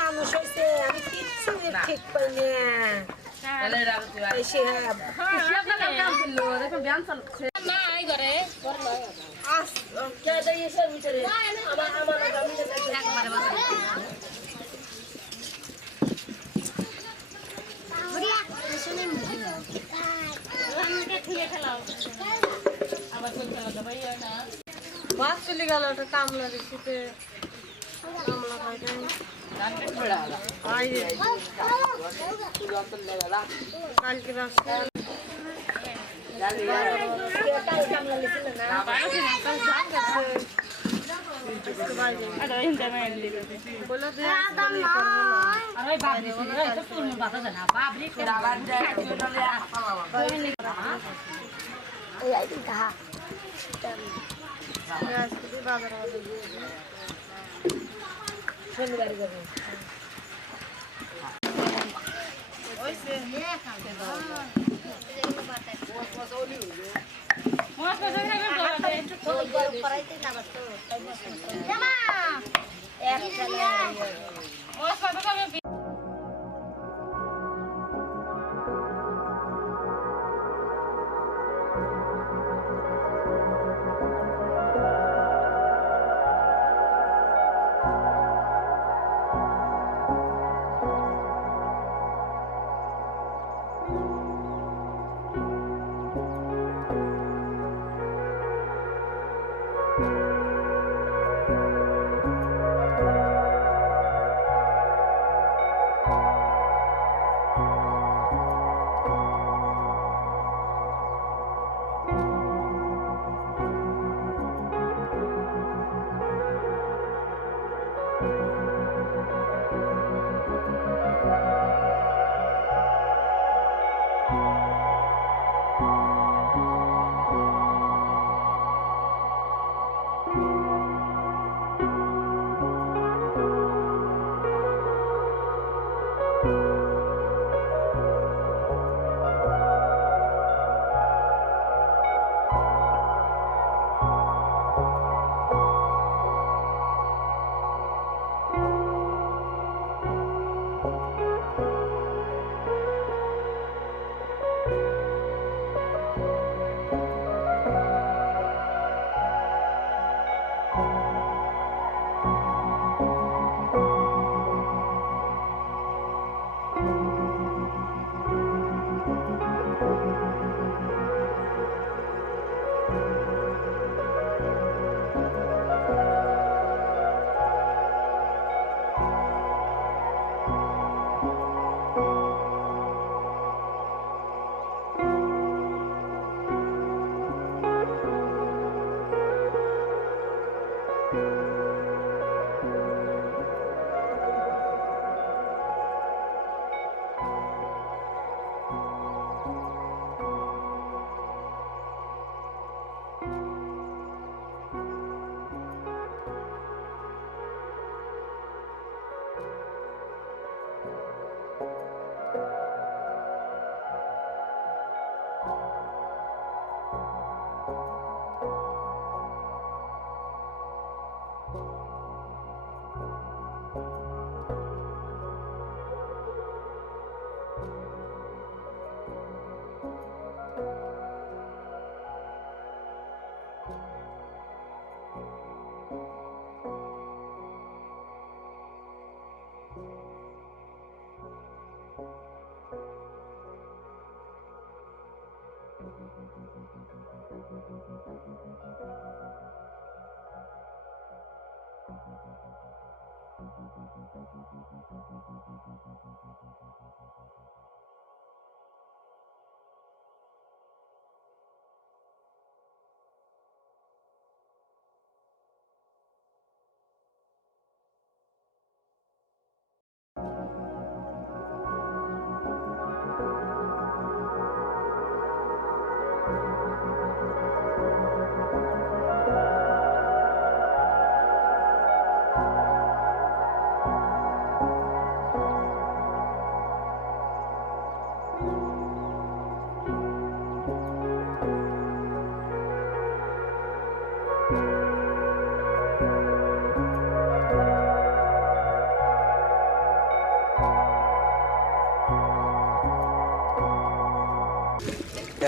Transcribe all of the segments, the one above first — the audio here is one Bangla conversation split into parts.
মানুষ হয়েছে আমি কিচ্ছু ঠিক পাই মাছ চলে গেল ওটা কামলা দেখতে কামলা খাই কালকে রাস্তা শনিবার যাবে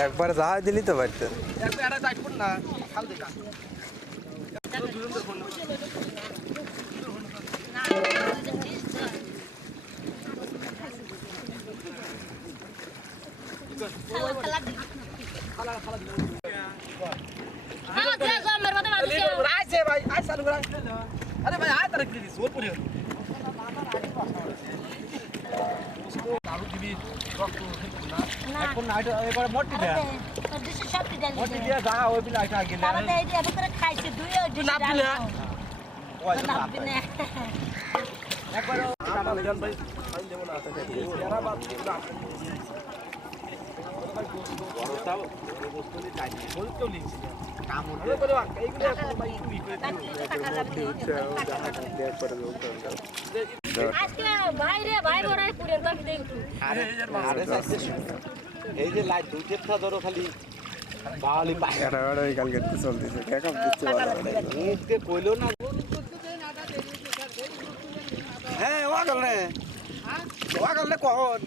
একবার যাওয়া দিলি তো বাড়িতে একবার এটা যাই না খাল দেখা अरे भाई आय तारे प्लीज जोर पुरे दारू दिबी रक्त ना এখন নাইট এবারে মোটি দেয়া দেশে সব দিন মোটি দিয়া যা ওই বিলা আইটা গেলে আমাদের এই এত করে খাইছে দুই ওই লাভ দিলে ওই লাভ দিনে একবার কাটা লাগান ভাই ফাইল দেব না এরা বাদ বড়টাও বস্তু নি যাই বলতো লিখছি কাম হলো করে এইগুলো এখন ভাই তুই করে আজকে বাইরে ভাই বড়াই পুরে তো দেখু আরে এই যে লাইট দুইটা ধরো খালি বাওয়ালি পায় এটা ওই কালকে তো চলতেছে ব্যাকআপ দিচ্ছে ভালো মুখকে কইলো না হ্যাঁ ওয়াগল রে ওয়াগল রে কখন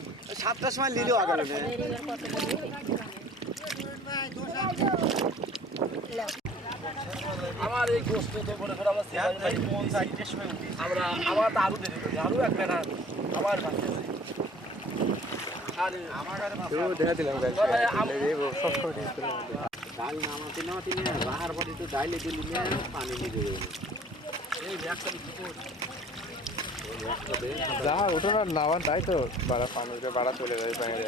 7টার সময় লিলি ওয়াগল রে আমার এই গোস্ত তো বলে করে আমরা সিয়াল ভাই কোন সাইডের সময় উঠি আমরা আমার তো আলু দেরি করি আলু এক বেটা আমার ভাষা আরে আমার ঘরে তো দেখা দিলাম কালকে সব ডাল নামাতে নামাতে নিয়ে বাহার বাড়ি তো ডাইলে দিলি নিয়ে পানি নিয়ে দেবে এই ব্যাগটা কি যা ওঠো না নামান তাই তো বাড়া পানিতে বাড়া চলে যায় বাইরে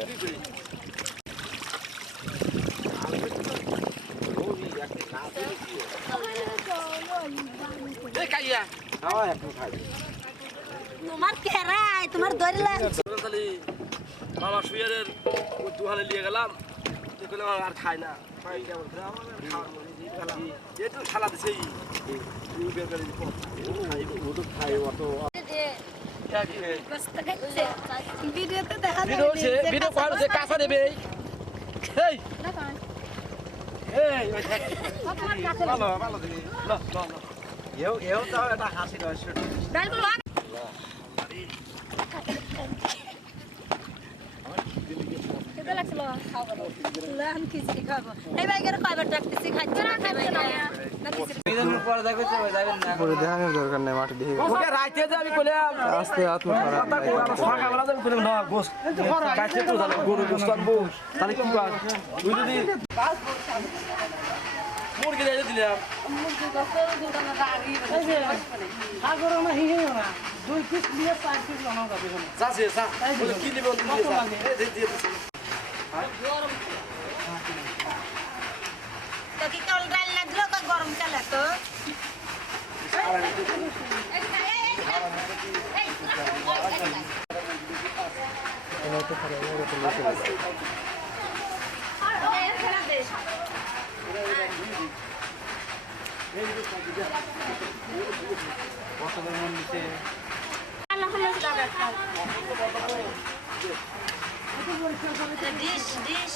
এই কাইয়া হ্যাঁ একটু খাই তোমার কেরাই তোমার ধরিলাম খালি মামা সুয়ারের ওই দুহানে নিয়ে গেলাম দেখলে আর খায় না খাই কেমন করে আমার খাওয়ার মনে নেই খেলাম যেটু খেলা দিছে এই বের করে দিব ওটা খাই অত ভিডিওতে দেখা ভিডিও সে ভিডিও কর সে কাঁচা দেবে এই এই ভালো ভালো দিবি না না না এও তো একটা হাসি রহস্য ডালগুলো কেমন লাগছিল খাওয়া লাম খিচড়ি খাবো এই বাইকের কয়বার ডাকতেছি খাইতে না খাইতে না দিনের পর যাবে তো যাবেন না পরে দেখানোর দরকার নেই মাটি দিয়ে ওকে রাইতে যাবি কইলাম আস্তে আত্ম খারাপ কথা কই আমরা সকালবেলা যাবি কইলাম না গোশত কাছে তো জানো গরু গোশত আনবো তাহলে কি কর তুই যদি মুরগি দিয়ে দিলাম মুরগি কত দিন না রাগি সাগর না হিহে না 2 পিস নিয়ে 4 পিস বানাও যাবে না যাচ্ছে যা বলে কি নিব তুমি যা এই দিয়ে দিছি তো কি কল ডাল না দিলো তো গরম চালে তো ডিশ ডিশ